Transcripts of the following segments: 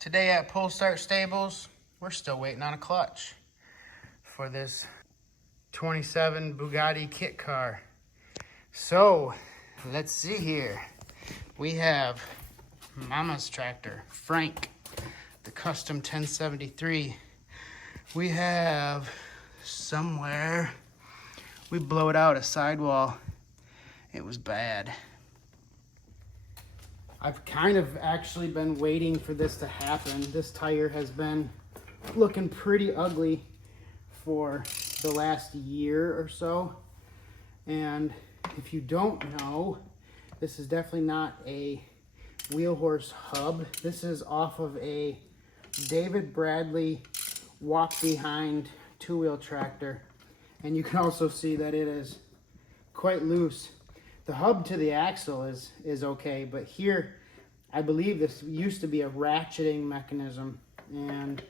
Today at Pull Start Stables, we're still waiting on a clutch for this 27 Bugatti kit car. So, let's see here. We have Mama's tractor, Frank, the custom 1073. We have somewhere, we blowed out a sidewall. It was bad. I've kind of actually been waiting for this to happen. This tire has been looking pretty ugly for the last year or so. And if you don't know, this is definitely not a wheel horse hub. This is off of a David Bradley walk behind two-wheel tractor. And you can also see that it is quite loose. The hub to the axle is okay, but here, I believe this used to be a ratcheting mechanism, and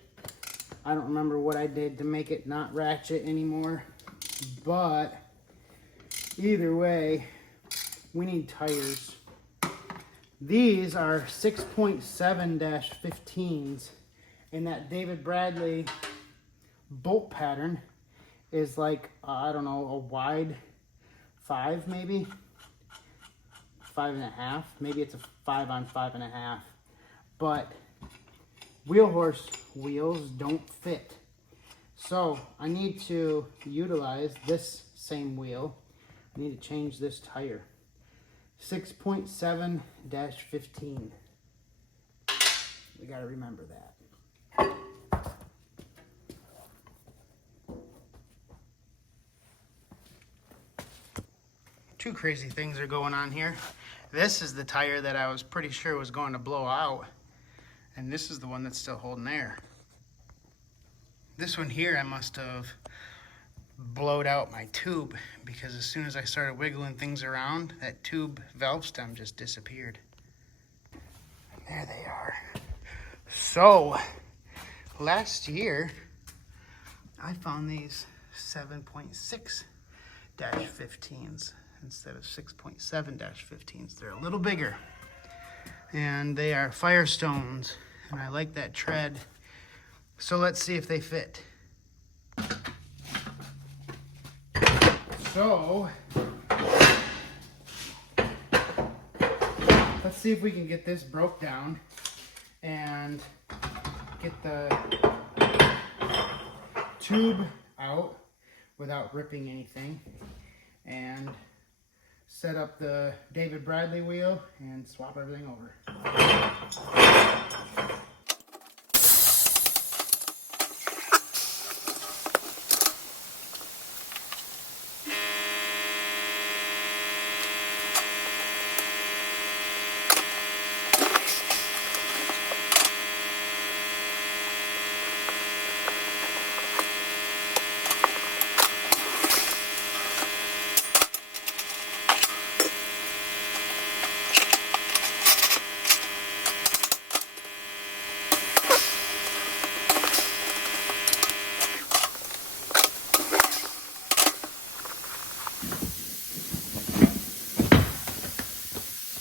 I don't remember what I did to make it not ratchet anymore, but either way, we need tires. These are 6.7-15s, and that David Bradley bolt pattern is like, I don't know, a wide 5 maybe? 5.5, maybe it's a 5 on 5.5, but wheel horse wheels don't fit. So I need to utilize this same wheel. I need to change this tire. 6.7-15. We gotta remember that. Two crazy things are going on here. This is the tire that I was pretty sure was going to blow out, and this is the one that's still holding air. This one here, I must have blowed out my tube, because as soon as I started wiggling things around, that tube valve stem just disappeared. There they are. So, last year, I found these 7.6-15s. Instead of 6.7-15s. They're a little bigger. And they are Firestones. And I like that tread. So let's see if they fit. So, let's see if we can get this broke down and get the tube out without ripping anything. And set up the David Bradley wheel and swap everything over.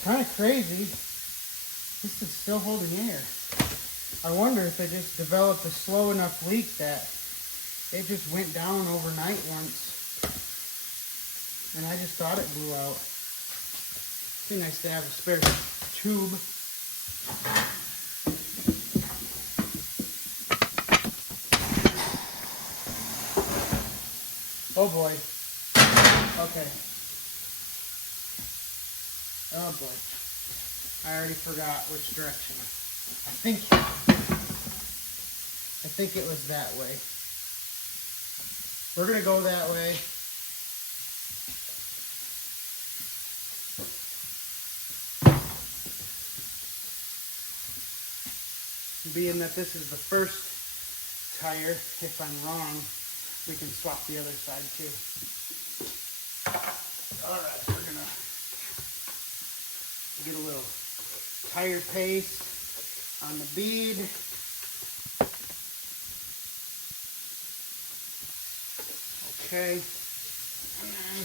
Kind of crazy. This is still holding air. I wonder if they just developed a slow enough leak that it just went down overnight once. And I just thought it blew out. It'd be nice to have a spare tube. Oh boy. Okay. Oh boy, I already forgot which direction. I think it was that way. We're gonna go that way. Being that this is the first tire, if I'm wrong, we can swap the other side too. All right, we're gonna get a little tire paste on the bead. Okay. And then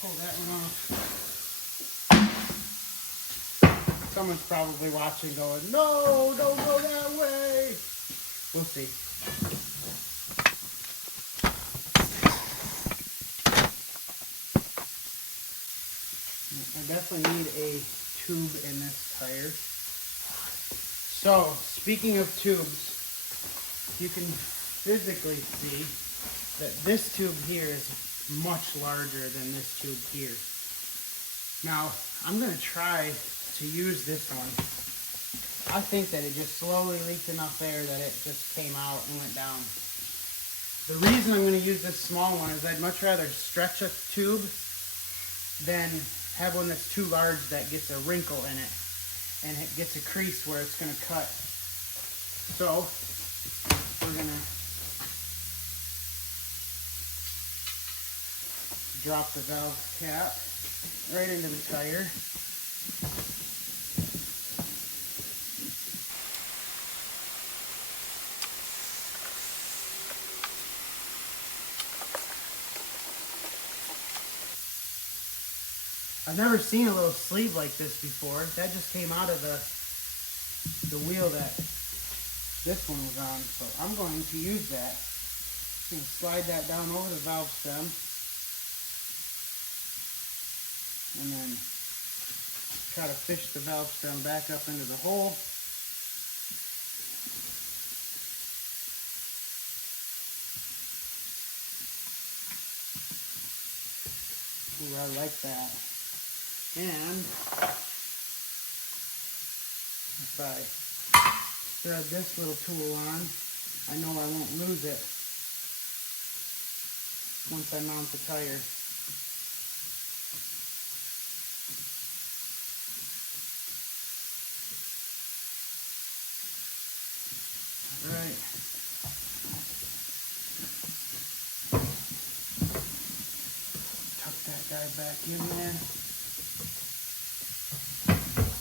pull that one off. Someone's probably watching going, no, don't go that way. We'll see. I definitely need a tube in this tire. So, speaking of tubes, you can physically see that this tube here is much larger than this tube here. Now, I'm going to try to use this one. I think that it just slowly leaked enough air that it just came out and went down. The reason I'm going to use this small one is I'd much rather stretch a tube than have one that's too large that gets a wrinkle in it and it gets a crease where it's going to cut. So we're going to drop the valve cap right into the tire. I've never seen a little sleeve like this before. That just came out of the wheel that this one was on. So I'm going to use that. I'm going to slide that down over the valve stem. And then try to fish the valve stem back up into the hole. Ooh, I like that. And if I thread this little tool on, I know I won't lose it once I mount the tire. Alright. Tuck that guy back in there.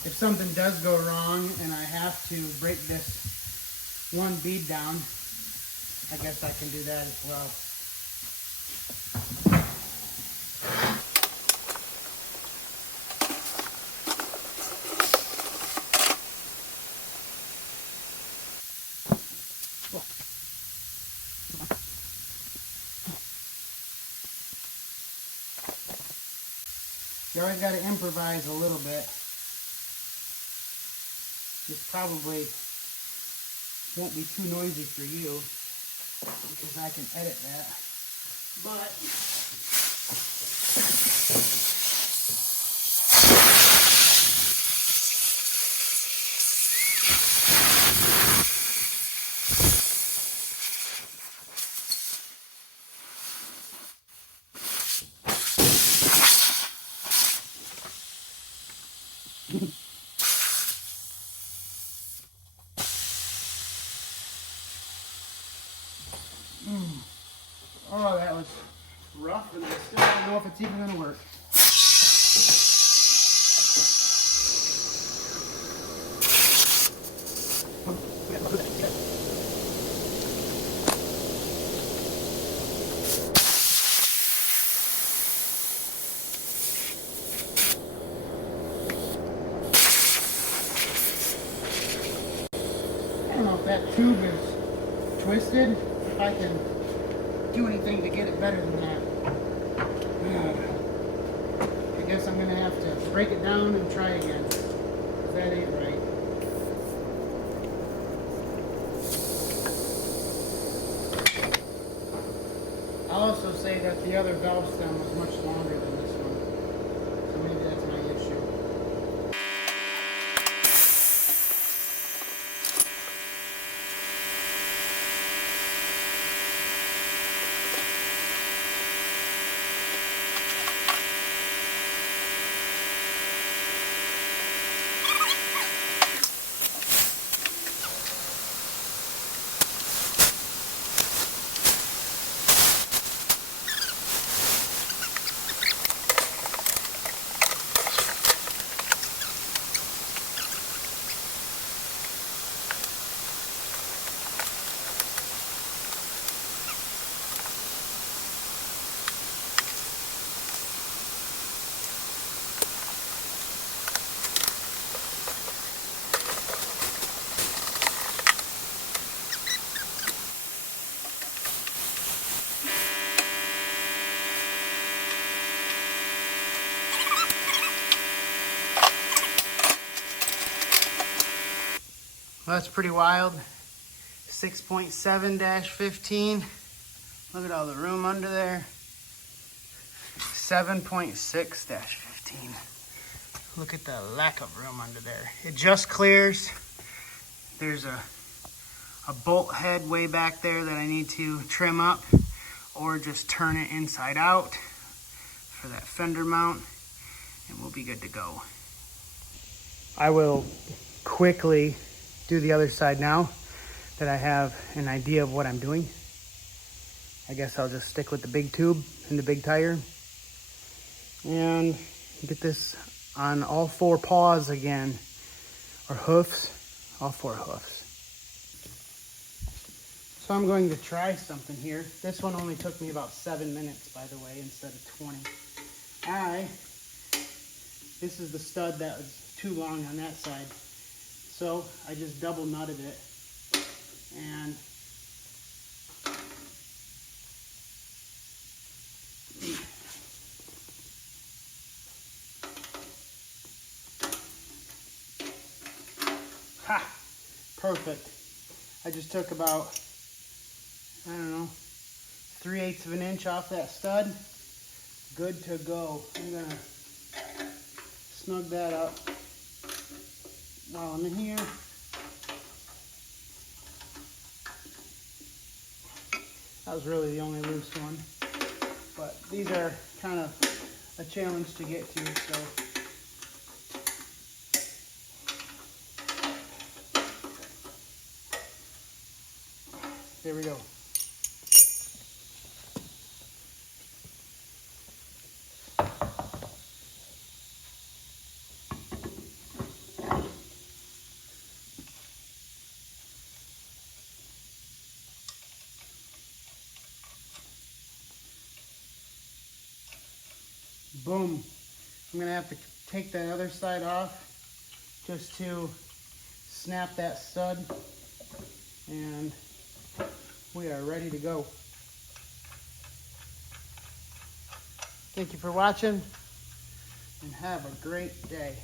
If something does go wrong and I have to break this one bead down, I guess I can do that as well. You always got to improvise a little bit. This probably won't be too noisy for you because I can edit that. But oh, that was rough, and I still don't know if it's even going to work. I don't know if that tube is twisted, if I can do anything to get it better than that. I guess I'm going to have to break it down and try again, because that ain't right. I'll also say that the other valve stem was much longer than this one, so maybe that's my issue. Well, that's pretty wild. 6.7-15. Look at all the room under there. 7.6-15. Look at the lack of room under there. It just clears. There's a bolt head way back there that I need to trim up or just turn it inside out for that fender mount, and we'll be good to go. I will quickly do the other side now that I have an idea of what I'm doing. I guess I'll just stick with the big tube and the big tire and get this on all four paws again, or hoofs, all four hoofs. So I'm going to try something here. This one only took me about 7 minutes, by the way, instead of 20. This is the stud that was too long on that side. So I just double nutted it and ha! Perfect. I just took about, I don't know, 3/8 of an inch off that stud. Good to go. I'm gonna snug that up while I'm in here. That was really the only loose one, but these are kind of a challenge to get to, so. There we go. Boom. I'm gonna have to take that other side off just to snap that stud, and we are ready to go. Thank you for watching and have a great day.